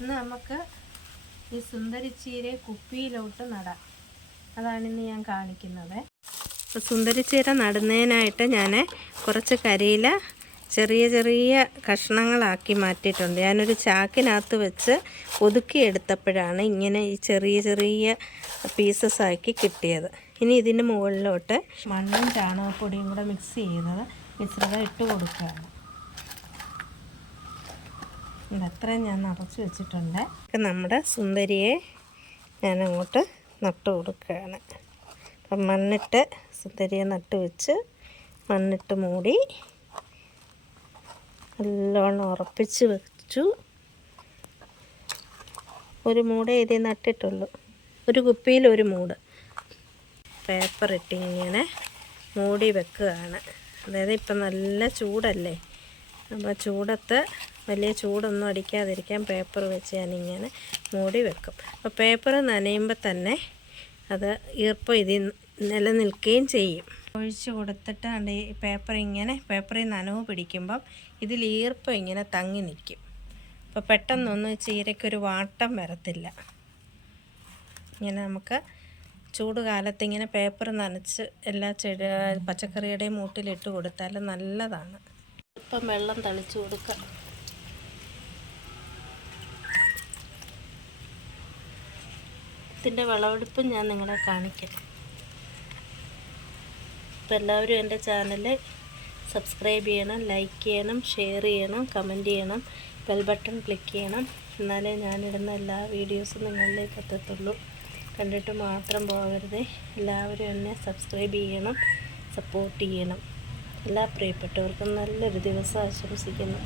ഇന്ന് നമുക്ക് ഈ സുന്ദരിച്ചീരെ കുപ്പിയിലോട്ട് നടാം. അതാണ് ഇന്ന് ഞാൻ കാണിക്കുന്നത്. അപ്പോൾ സുന്ദരിച്ചീര നടുന്നതിനായിട്ട് ഞാൻ കുറച്ച് കരിയില ചെറിയ ചെറിയ കഷ്ണങ്ങളാക്കി മാറ്റിയിട്ടുണ്ട്. ഞാനൊരു ചാക്കിനകത്ത് വെച്ച് ഒതുക്കി എടുത്തപ്പോഴാണ് ഇങ്ങനെ ഈ ചെറിയ ചെറിയ പീസസ് ആക്കി കിട്ടിയത്. ഇനി ഇതിന്റെ മുകളിലോട്ട് മണ്ണും ചാണകപ്പൊടിയും കൂടെ മിക്സ് ചെയ്യുന്നത്. മിശ്രിതം ഇട്ട് കൊടുക്കുകയാണ്. ഇതത്രയും ഞാൻ നിറച്ച് വെച്ചിട്ടുണ്ട്. നമ്മുടെ സുന്ദരിയെ ഞാൻ അങ്ങോട്ട് നട്ടു കൊടുക്കുകയാണ്. അപ്പം മണ്ണിട്ട് സുന്ദരിയെ നട്ട് വെച്ച് മണ്ണിട്ട് മൂടി നല്ലോണം ഉറപ്പിച്ച് വെച്ചു. ഒരു മൂടേ ഇതിൽ നട്ടിട്ടുള്ളൂ. ഒരു കുപ്പിയിൽ ഒരു മൂട്. പേപ്പർ ഇട്ടിങ്ങനെ മൂടി വെക്കുകയാണ്. അതായത് ഇപ്പം നല്ല ചൂടല്ലേ? അപ്പോൾ ചൂടത്ത് വലിയ ചൂടൊന്നും അടിക്കാതിരിക്കാൻ പേപ്പർ വെച്ച് ഞാനിങ്ങനെ മൂടി വെക്കും. അപ്പോൾ പേപ്പർ നനയുമ്പോൾ തന്നെ അത് ഈർപ്പം ഇതിൽ നിലനിൽക്കുകയും ചെയ്യും. ഒഴിച്ച് കൊടുത്തിട്ട് അണ്ട് ഈ പേപ്പർ ഇങ്ങനെ പേപ്പറിൽ നനവ് പിടിക്കുമ്പം ഇതിൽ ഈർപ്പം ഇങ്ങനെ തങ്ങി നിൽക്കും. അപ്പോൾ പെട്ടെന്നൊന്നും ചീരയ്ക്കൊരു വാട്ടം വരത്തില്ല. ഇങ്ങനെ നമുക്ക് ചൂട് കാലത്ത് ഇങ്ങനെ പേപ്പർ നനച്ച് എല്ലാ ചെടി പച്ചക്കറിയുടെയും മൂട്ടിലിട്ട് കൊടുത്താൽ നല്ലതാണ്. ഇപ്പം വെള്ളം തളിച്ചു കൊടുക്കാം. ഇതിന്റെ വിളവെടുപ്പും ഞാൻ നിങ്ങളെ കാണിക്കാം. അപ്പം എല്ലാവരും എന്റെ ചാനൽ സബ്സ്ക്രൈബ് ചെയ്യണം ലൈക്ക് ചെയ്യണം ഷെയർ ചെയ്യണം കമന്റ് ചെയ്യണം ബെൽ ബട്ടൺ ക്ലിക്ക് ചെയ്യണം. എന്നാലേ ഞാനിടുന്ന എല്ലാ വീഡിയോസും നിങ്ങളിലേക്ക് എത്തത്തുള്ളൂ. കണ്ടിട്ട് മാത്രം പോകരുത്. എല്ലാവരും എന്നെ സബ്സ്ക്രൈബ് ചെയ്യണം സപ്പോർട്ട് ചെയ്യണം. എല്ലാ പ്രിയപ്പെട്ടവർക്കും നല്ലൊരു ദിവസം ആശംസിക്കുന്നു.